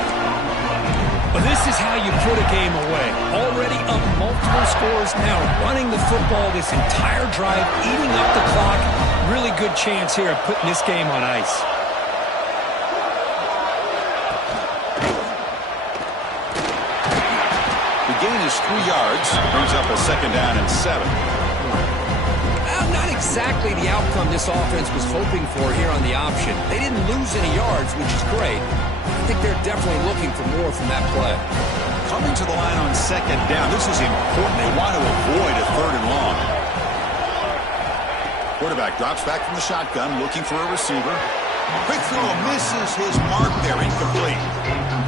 But this is how you put a game away. Already up multiple scores, now running the football this entire drive, eating up the clock. Really good chance here of putting this game on ice. The gain is 3 yards. Brings up a 2nd down and 7. Not exactly the outcome this offense was hoping for here on the option. They didn't lose any yards, which is great. I think they're definitely looking for more from that play. Coming to the line on second down, this is important. They want to avoid a 3rd and long. Quarterback drops back from the shotgun, looking for a receiver. Quick throw, misses his mark there, incomplete.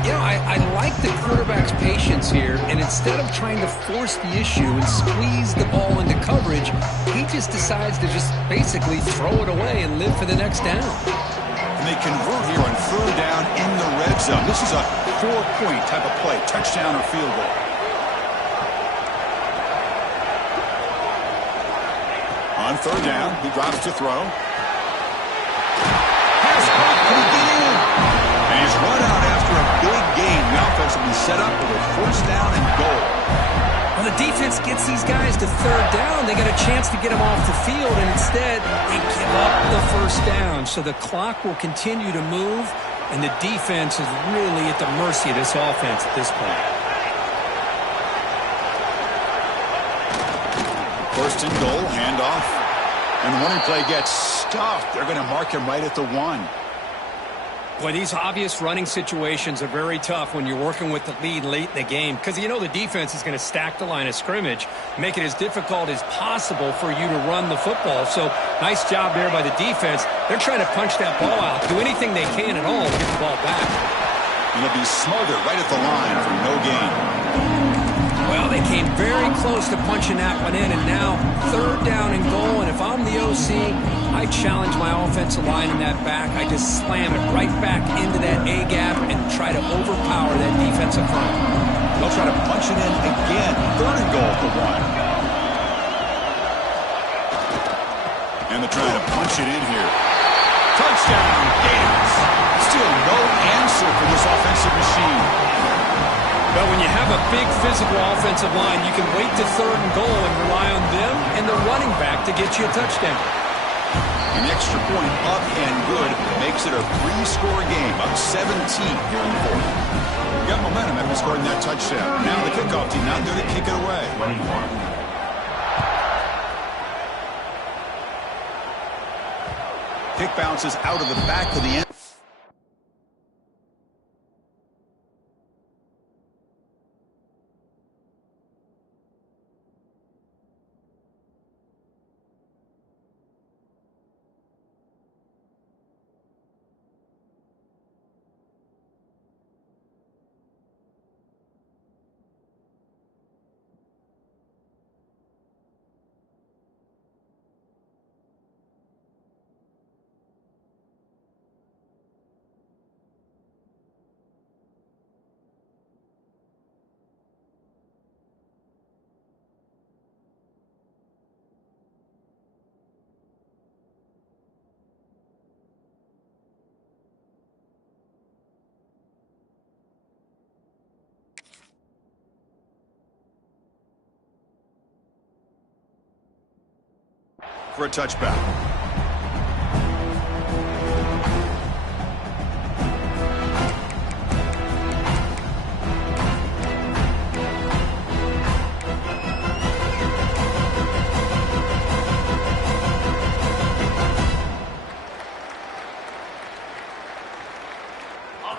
You know, I like the quarterback's patience here, and instead of trying to force the issue and squeeze the ball into coverage, he just decides to just basically throw it away and live for the next down. And they convert here on 3rd down in the red zone. This is a 4-point type of play, touchdown or field goal. On 3rd down, he drops to throw. Pass caught, can he get in? And he's run out after a big gain. The offense will be set up with a 1st down and goal. Well, the defense gets these guys to 3rd down. They got a chance to get them off the field, and instead they give up the 1st down. So the clock will continue to move, and the defense is really at the mercy of this offense at this point. 1st and goal, handoff. And the running play gets stuffed. They're going to mark him right at the 1. Boy, these obvious running situations are very tough when you're working with the lead late in the game, because you know the defense is going to stack the line of scrimmage, make it as difficult as possible for you to run the football. So nice job there by the defense. They're trying to punch that ball out, do anything they can at all to get the ball back. And it'll be smothered right at the line for no gain. Well, they came very close to punching that one in, and now 3rd down and goal. And if I'm the OC, I challenge my offensive line in that back. I just slam it right back into that A-gap and try to overpower that defensive front. They'll try to punch it in again. 3rd and goal for 1. And they're trying to punch it in here. Touchdown, Gators. Still no answer for this offensive machine. But when you have a big physical offensive line, you can wait to 3rd and goal and rely on them and the running back to get you a touchdown. An extra point up and good makes it a 3-score game, up 17 here in the 4th. Got momentum after scoring that touchdown. Now the kickoff team out there to kick it away. Kick bounces out of the back of the end. For a touchback.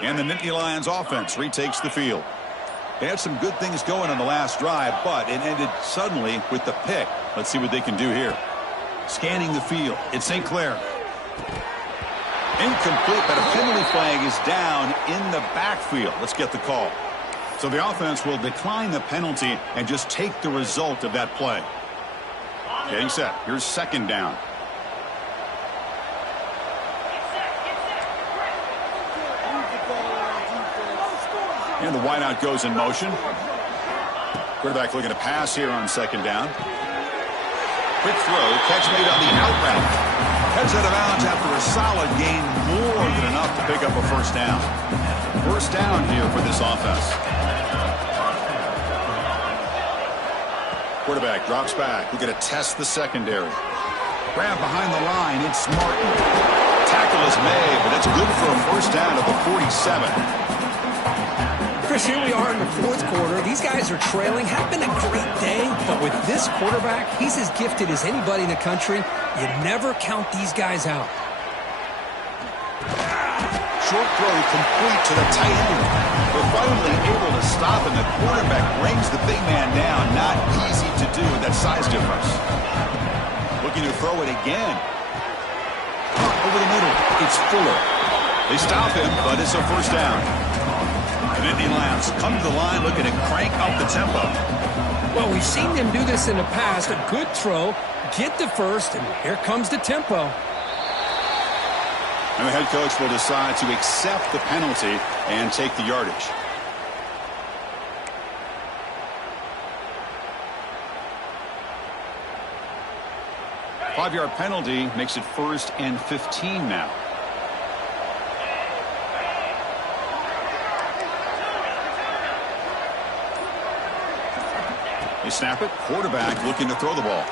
And the Nittany Lions offense retakes the field. They had some good things going on the last drive, but it ended suddenly with the pick. Let's see what they can do here. Scanning the field. It's St. Clair. Incomplete, but a penalty flag is down in the backfield. Let's get the call. So the offense will decline the penalty and just take the result of that play. Getting set. Here's 2nd down. And the wideout goes in motion. Quarterback looking to pass here on 2nd down. Quick throw, catch made on the out route. Heads out of bounds after a solid gain, more than enough to pick up a 1st down. 1st down here for this offense. Quarterback drops back. We're going to test the secondary. Grab behind the line, it's Martin. Tackle is made, but that's good for a 1st down at the 47. Chris, here we are in the fourth quarter. These guys are trailing. Having a great day, but with this quarterback, he's as gifted as anybody in the country. You never count these guys out. Short throw complete to the tight end. They're finally able to stop, and the quarterback brings the big man down. Not easy to do with that size difference. Looking to throw it again. Over the middle. It's Fuller. They stop him, but it's a first down. The Nittany Lions come to the line looking to crank up the tempo. Well, we've seen them do this in the past. A good throw, get the first, and here comes the tempo. And the head coach will decide to accept the penalty and take the yardage. Five-yard penalty makes it 1st and 15 now. They snap it. Quarterback looking to throw the ball.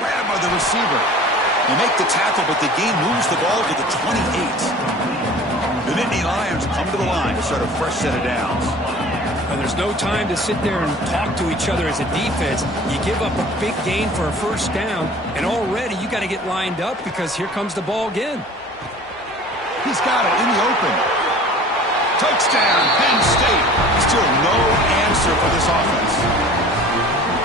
Grabbed by the receiver. They make the tackle, but the game moves the ball to the 28. The Nittany Lions come to the line to start a fresh set of downs. And there's no time to sit there and talk to each other as a defense. You give up a big gain for a first down, and already you got to get lined up because here comes the ball again. He's got it in the open. Touchdown, Penn State. Still no answer for this offense.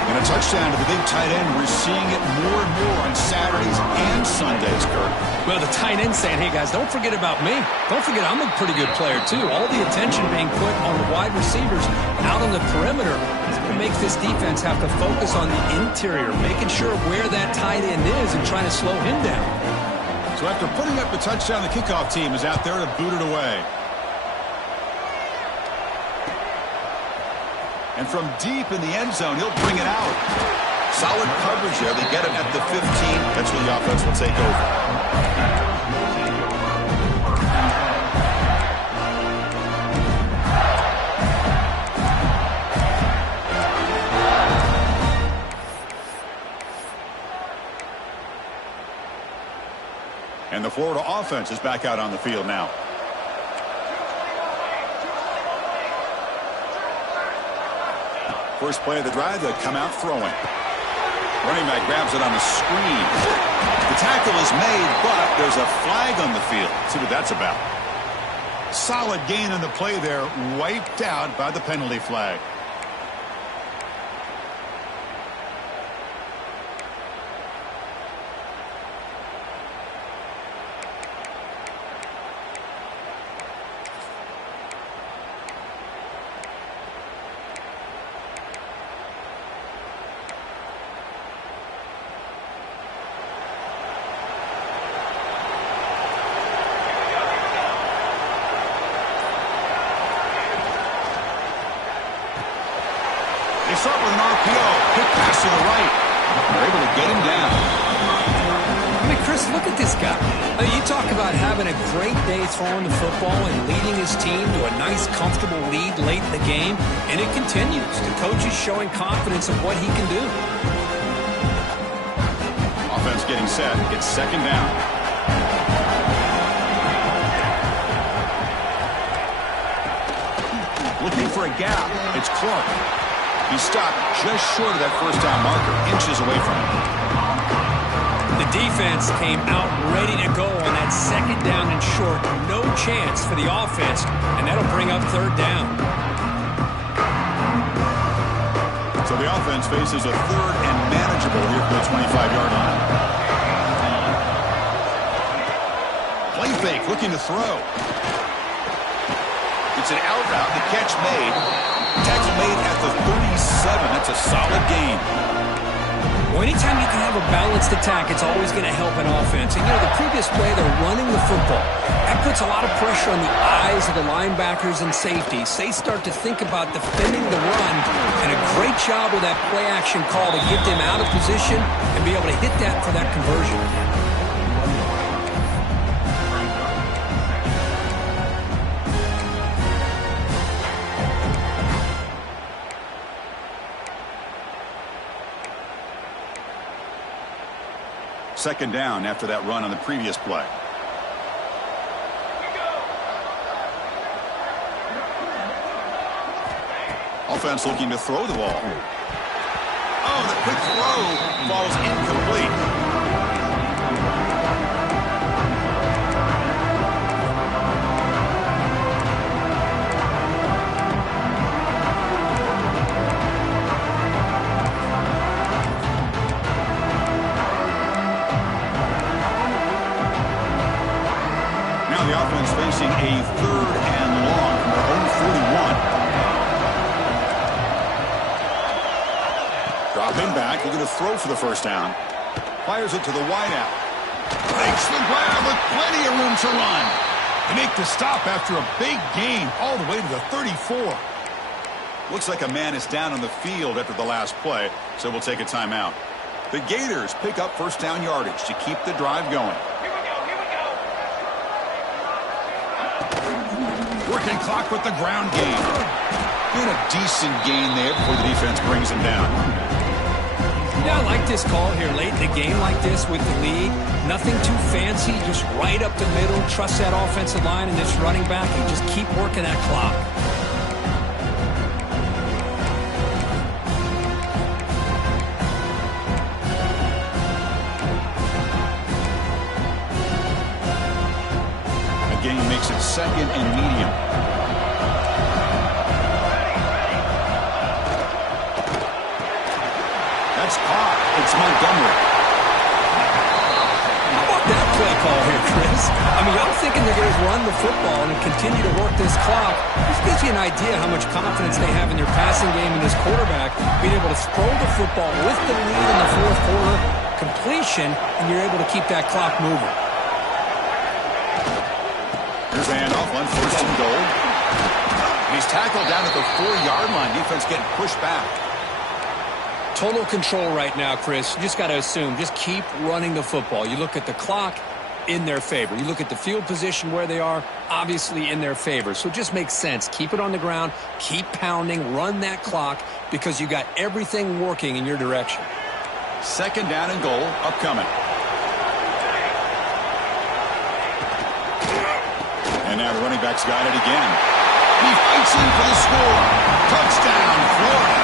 And a touchdown to the big tight end. We're seeing it more and more on Saturdays and Sundays, Kurt. Well, the tight end saying, hey, guys, don't forget about me. Don't forget I'm a pretty good player, too. All the attention being put on the wide receivers out on the perimeter. It makes this defense have to focus on the interior, making sure where that tight end is and trying to slow him down. So after putting up the touchdown, the kickoff team is out there to boot it away. And from deep in the end zone, he'll bring it out. Solid coverage there. They get him at the 15. That's where the offense will take over. And the Florida offense is back out on the field now. First play of the drive, they'll come out throwing. Running back grabs it on the screen. The tackle is made, but there's a flag on the field. Let's see what that's about. Solid gain on the play there, wiped out by the penalty flag. They start with an RPO. Quick pass to the right. They're able to get him down. I mean, Chris, look at this guy. I mean, you talk about having a great day throwing the football and leading his team to a nice, comfortable lead late in the game, and it continues. The coach is showing confidence of what he can do. Offense getting set. It's second down. Looking for a gap. It's Clark. He stopped just short of that first down marker, inches away from him. The defense came out ready to go on that second down and short. No chance for the offense, and that'll bring up third down. So the offense faces a third and manageable here from the 25-yard line. Play fake, looking to throw. It's an out route, the catch made. Tackle made at the 37. That's a solid gain. Well, anytime you can have a balanced attack, it's always going to help an offense. And, you know, the previous play, they're running the football. That puts a lot of pressure on the eyes of the linebackers and safeties. They start to think about defending the run, and a great job with that play-action call to get them out of position and be able to hit that for that conversion. Second down after that run on the previous play. Offense looking to throw the ball. Oh, the quick throw falls incomplete. The offense facing a 3rd and long from their own 41. Dropping back, looking to throw for the first down. Fires it to the wideout. Makes the grab with plenty of room to run. They make the stop after a big gain all the way to the 34. Looks like a man is down on the field after the last play, so we'll take a timeout. The Gators pick up first down yardage to keep the drive going. Working clock with the ground game. And a decent gain there before the defense brings him down. Yeah, I like this call here late in the game like this with the lead. Nothing too fancy, just right up the middle. Trust that offensive line and this running back and just keep working that clock. Again, makes it 2nd and medium. That's caught. It's Montgomery. How about that play call here, Chris? I mean, I'm thinking they're going to run the football and continue to work this clock. This gives you an idea how much confidence they have in their passing game and this quarterback being able to throw the football with the lead in the 4th quarter, completion, and you're able to keep that clock moving. Here's a handoff on 1st and goal. He's tackled down at the 4-yard line. Defense getting pushed back. Total control right now, Chris. You just got to assume, just keep running the football. You look at the clock, in their favor. You look at the field position where they are, obviously in their favor. So it just makes sense. Keep it on the ground, keep pounding, run that clock, because you got everything working in your direction. 2nd down and goal, upcoming. And now the running back's got it again. He fights in for the score. Touchdown, Florida.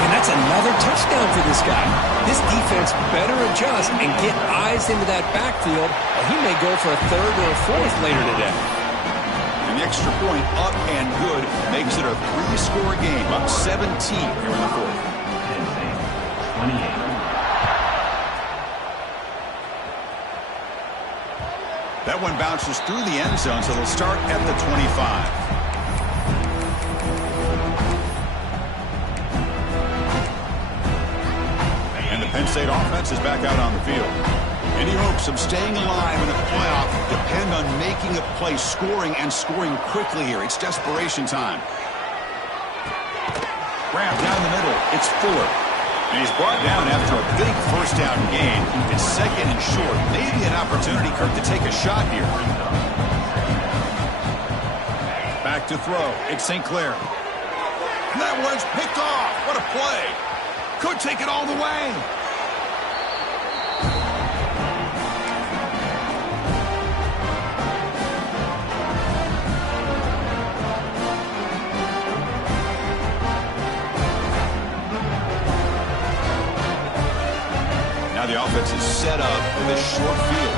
And that's another touchdown for this guy. This defense better adjust and get eyes into that backfield, or he may go for a 3rd or a 4th later today. And the extra point up and good makes it a 3-score game, up 17 here in the 4th. 28. That one bounces through the end zone, so they'll start at the 25. And the Penn State offense is back out on the field. Any hopes of staying alive in the playoff depend on making a play, scoring, and scoring quickly here. It's desperation time. Grab down the middle. It's Fuller. And he's brought down after a big first down gain. It's 2nd and short. Maybe an opportunity, Kirk, to take a shot here. Back to throw. It's St. Clair. And that one's picked off. What a play. Could take it all the way. Now the offense is set up for this short field.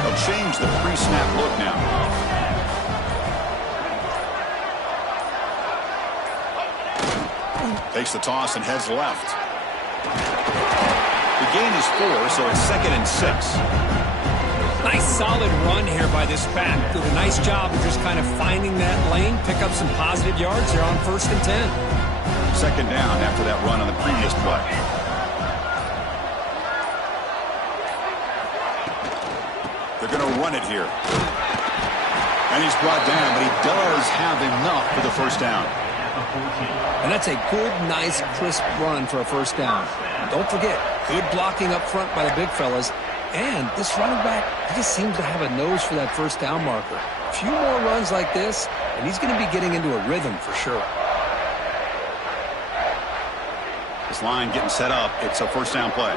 They'll change the pre-snap look now. Takes the toss and heads left. The gain is 4, so it's 2nd and 6. Nice solid run here by this back. Did a nice job of just kind of finding that lane, pick up some positive yards. They're on 1st and 10. 2nd down after that run on the previous play. They're going to run it here. And he's brought down, but he does have enough for the first down. And that's a good, nice, crisp run for a first down. Don't forget, good blocking up front by the big fellas. And this running back, he just seems to have a nose for that first down marker. A few more runs like this, and he's going to be getting into a rhythm for sure. This line getting set up. It's a first down play.